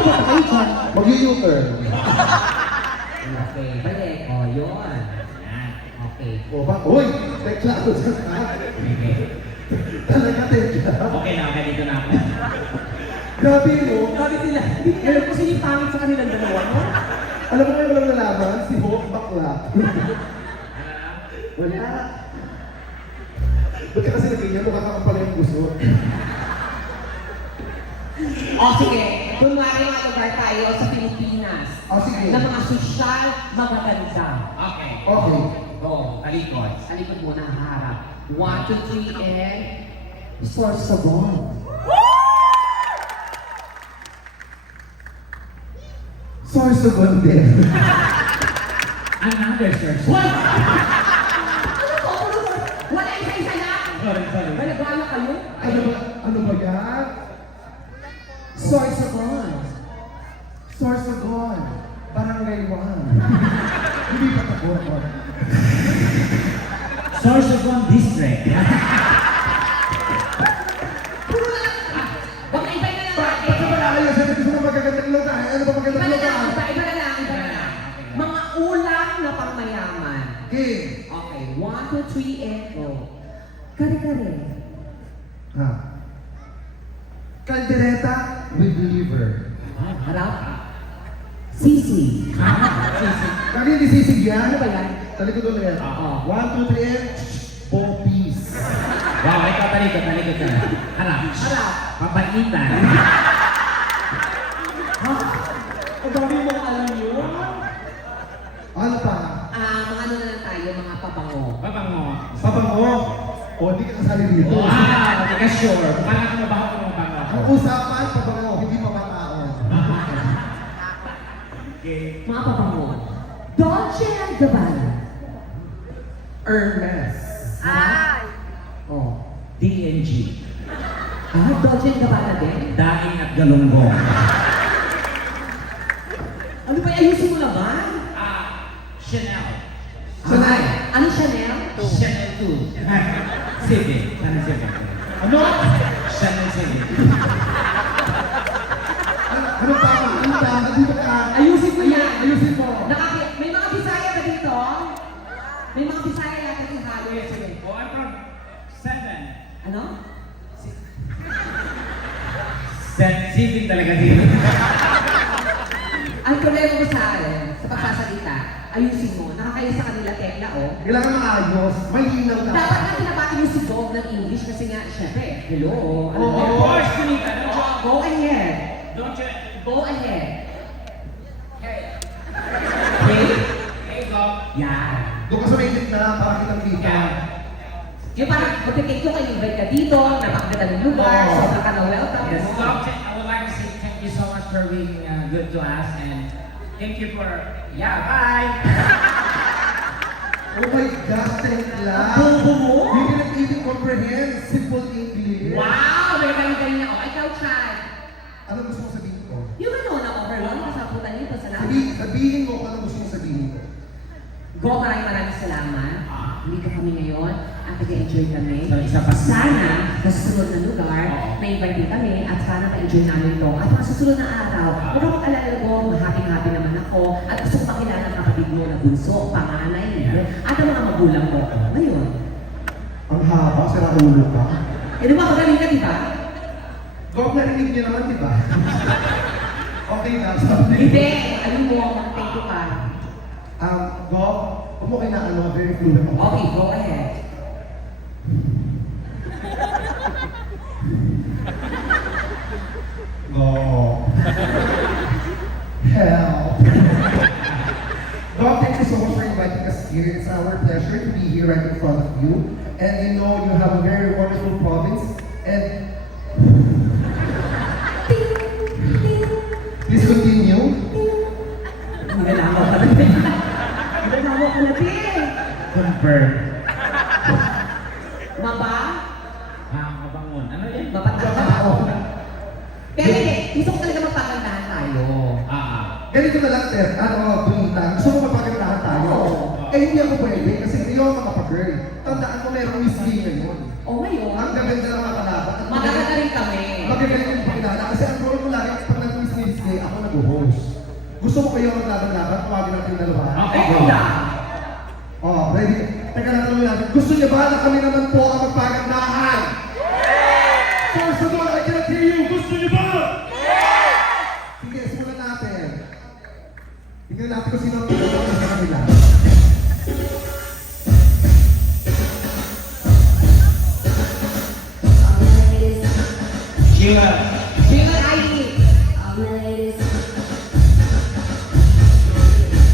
Bakit kayo dyan? Mag-u-turn. Okay, balik. O, yun. Yan. Okay. O ba? Uy! Tekla ako sa ka. Okay. Talaga tekla. Okay na, okay. Dito na ako. Grabe mo. Sabi sila, hindi niya alam kung sino yung pangit sa kanilang dalawa, no? Alam mo ngayon walang nalaman? Si Hawk bakla. Wala. Ba't ka kasi naging mukha ka pala yung gusto? O, sige. Kunwari mga lugar tayo sa Pilipinas. O, sige. Na mga sosyal, magaganda. Okay. Okay. Go, talikod. Talikod muna, harap. 1, 2, 3, and... Sorsogon. Source of one din. Another Sorsogon. Wala isa-isa lang. Sorry. Malagala kayo? Ano ba yan? Sorsogon. Sorsogon. Barangay 1. Hindi pa ako. Sorsogon District. Huwag na ibay na lang Ba't natin. ka ba naayon sa gusto mo magagandang lugar? Ano ba Iba magandang na lang, lugar? iba na lang. Mga ulam na pangmayaman. Game. Okay, 1, 2, 3, and go. Kare-kare. Ha? Caldereta with liver. Harap. Sisi. Kami hindi sisig yan. Ano ba yan? Talikod ulit. Oo. 1, 2, 3, and poppies. Wow, ikaw talikod ka. Harap. Harap. Papaitan. Ang dami mong alam yun. Ano pa? Mga ano na lang tayo, mga pabango. Pabango. Pabango. O, hindi ka kasali dito. Wow, hindi ka sure. Kung ka mabaho ko ng bango ako. Ang usapan, pabango, hindi mabataon. Okay. Mga pabango. Dolce and Gabbana. Hermes. Oh. DNG. Dolce and Gabbana din? Daing at galunggong. Ano ba, ayusin mo naman? Chanel. Chanel. Ano Chanel? Chanel 2. Civic. Chanel Civic. Ano? Chanel Civic. Ano pa? Ano pa? Dito ka. Ayusin mo yan. Ayusin mo. May mga Bisaya ba dito? May mga Bisaya yata yung halo. Oh, I'm from 7. Ano? Civic talaga dito. Ang problema mo sa akin, sa pagsasalita, ayusin mo. Nakakaya sa kanila tekla, oh. Kailangan maayos. May linaw ka. Dapat nga pinapati mo si Bob ng English kasi nga, syempre, hello. Ano Oo. ba? Of course, Kunita. Don't you? Go ahead. Don't you? Go ahead. Hey. Okay? Hey, go. Yan. Doon ka sa may gitna para kitang dito. Yeah. Yung parang, magpipig ko kayo, invite ka dito, napakaganda ng lugar, Oo. sobrang ka na welcome. Yes, mo. I would like to say thank you so much for being good to us and thank you for, bye! Oh my gosh, tekla. Bobo mo? You cannot even comprehend simple English. Wow! Nagagaling niya. O, ikaw, Chad. Ano gusto mo sabihin ko? Yung ano, na-overwhelm ka sa putan nito, salamat. Sabihin mo kung ano gusto mo sabihin ko. Go, maraming salamat. Hindi ka kami ngayon at nag-enjoy kami. So, isa pa. Sana, sa susunod na lugar, na-invite din kami at sana ma-enjoy namin ito. At mga susunod na araw, huwag akong alala ko, happy-happy naman ako at gusto ko pakilala ang kapatid mo na bunso, panganay, at ang mga magulang mo. Ngayon, Ang haba, sira ulo ka. di ba, magaling ka, di ba? Gog, narinig niyo naman, di ba? Okay na, sabi. Hindi, ayun mo, mag-thank you ka. Gog, huwag mo kayo na ano, very fluent ako. Okay, go ahead. Go. Help. Gog, thank you so much for inviting us here. It's our pleasure to be here right in front of you. And you know you have a very wonderful province. And please continue. Nagalawa ka na din. Nagalawa ka na din. Confirm. Maba? Mabangon. Ano yan? Mapagkakao. Pero hindi, gusto ko talaga magpagandahan tayo. Ganito na lang, Ter. Bunita. Gusto mo mapagandahan tayo? Oo. Eh, hindi ako pwede kasi ngayon ka mapag-girl. Tandaan mo, merong Miss Lee ngayon. O ngayon, Ang gaganda ng mga kalaban. magaganda rin kami. Magagaling yung pakilala kasi ang role ko lagi pag nag-Miss Lee, ako Gusto mo kayo maglaban-laban? Tawagin natin yung dalawa. Okay, Ikaw go. lang. Oh, ready? Teka lang tanongin natin. Gusto niya ba na kami naman po ang magpagandahan? First of all, I cannot hear you. Gusto niyo ba? Sige, simulan natin. Tingnan natin kung sino ang pinagawa sa kanila. Sheila,